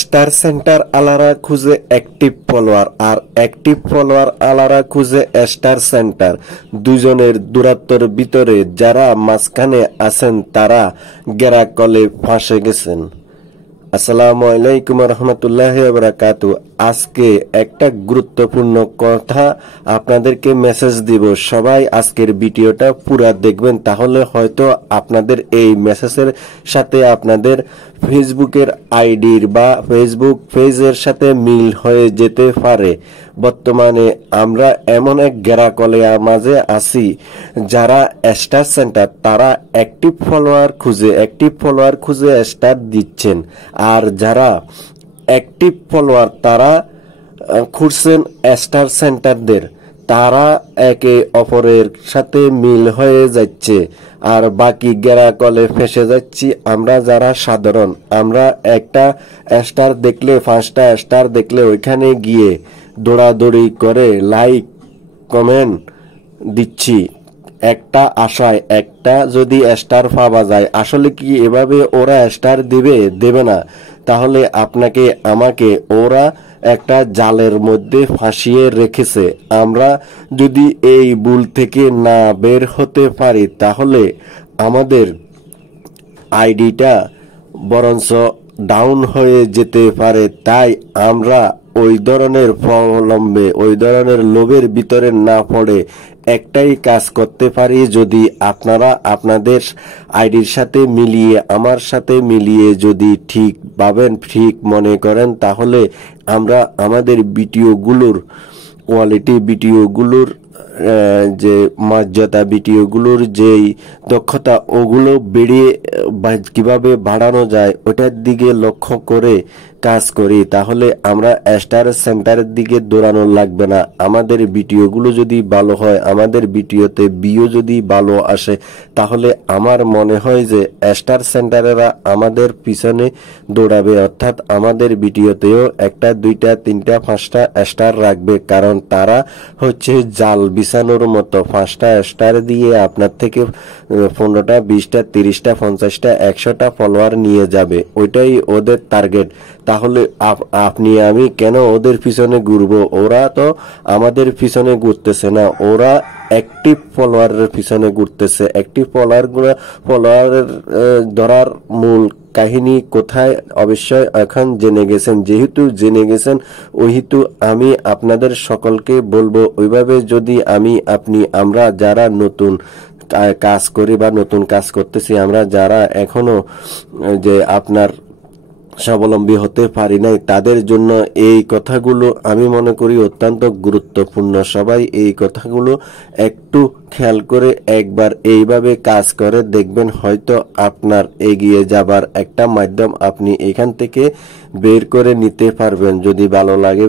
Star centre আলারা খুঁজে active follower, আর active follower আলারা খুঁজে star centre. দুজনের দূরত্বের ভিতরে যারা মাঝখানে আছেন তারা গেরাকলে ফাঁসে গেছেন। আসসালামু আলাইকুম রহমতুল্লাহি ওয়া বারাকাতু। আজকে একটা গুরুত্বপূর্ণ কথা আপনাদেরকে মেসেজ দিব, সবাই আজকের ভিডিওটা পুরা দেখবেন, তাহলে হয়তো আপনাদের এই মেসেজের সাথে আপনাদের ফেসবুকের আইডির বা ফেসবুক পেজের সাথে মিল হয়ে যেতে পারে। বর্তমানে আমরা এমন এক গেরাকলের মাঝে আছি, যারা স্টার সেন্টার তারা অ্যাক্টিভ ফলোয়ার খুঁজে স্টার দিচ্ছেন, আর যারা অ্যাক্টিভ ফলোয়ার তারা খুঁজছেন স্টার সেন্টারদের, তারা একে অপরের সাথে মিল হয়ে যাচ্ছে, আর বাকি গেরাকলে ফেসে যাচ্ছি আমরা যারা সাধারণ। আমরা একটা স্টার দেখলে, 5টা স্টার দেখলে ওইখানে গিয়ে দৌড়াদৌড়ি করে লাইক কমেন্ট দিচ্ছি একটা আশায়, একটা যদি স্টার পাওয়া যায়। আসলে কি এভাবে ওরা স্টার দেবে না, তাহলে আপনাকে আমাকে ওরা একটা জালের মধ্যে ফাঁসিয়ে রেখেছে। আমরা যদি এই ভুল থেকে না বের হতে পারি তাহলে আমাদের আইডিটা বরঞ্চ ডাউন হয়ে যেতে পারে। তাই আমরা ওই ধরনের প্রলম্বে, ওই ধরনের লোভের ভিতরে না পড়ে একটাই কাজ করতে পারি, যদি আপনারা আপনাদের আইডির সাথে মিলিয়ে, আমার সাথে মিলিয়ে যদি ঠিক ভাবেন, ঠিক মনে করেন, তাহলে আমরা আমাদের ভিডিওগুলোর কোয়ালিটি, ভিডিওগুলোর যে মর্যাদা, ভিডিওগুলোর যেই দক্ষতা, ওগুলো বেড়িয়ে কিভাবে বাড়ানো যায় ওটার দিকে লক্ষ্য করে কাজ করি, তাহলে আমরা স্টার সেন্টারের দিকে দৌড়ানো লাগবে না। আমাদের ভিডিওগুলো যদি ভালো হয়, আমাদের ভিডিওতে ভিউ যদি ভালো আসে, তাহলে আমার মনে হয় যে স্টার সেন্টারেরা আমাদের পিছনে দৌড়াবে, অর্থাৎ আমাদের ভিডিওতেও 1টা 2টা 3টা 5টা স্টার রাখবে, কারণ তারা হচ্ছে জাল বিছানোর মতো। 5টা স্টার দিয়ে আপনার থেকে 15টা 20টা 30টা 50টা 100টা ফলোয়ার নিয়ে যাবে, ওইটাই ওদের টার্গেট। তাহলে আপনি আমি কেন ওদের পিছনে ঘুরবো? ওরা তো আমাদের পিছনে ঘুরতেছে না, ওরা অ্যাক্টিভ ফলোয়ারের পিছনে ঘুরতেছে। অ্যাক্টিভ ফলোয়ারের ধরার মূল কাহিনী কোথায় অবশ্যই এখন জেনে গেছেন। যেহেতু জেনে গেছেন, ওইহেতু আমি আপনাদের সকলকে বলবো, ওইভাবে যদি আমরা যারা নতুন কাজ করি বা নতুন কাজ করতেছি, আমরা যারা এখনো যে আপনার স্বাবলম্বী হতে পারি নাই, তাদের জন্য এই কথাগুলো আমি মনে করি অত্যন্ত গুরুত্বপূর্ণ। সবাই এই কথাগুলো একটু খেয়াল করে একবার এইভাবে কাজ করে দেখবেন, হয়তো আপনার এগিয়ে যাবার একটা মাধ্যম আপনি এখান থেকে বের করে নিতে পারবেন। যদি ভালো লাগে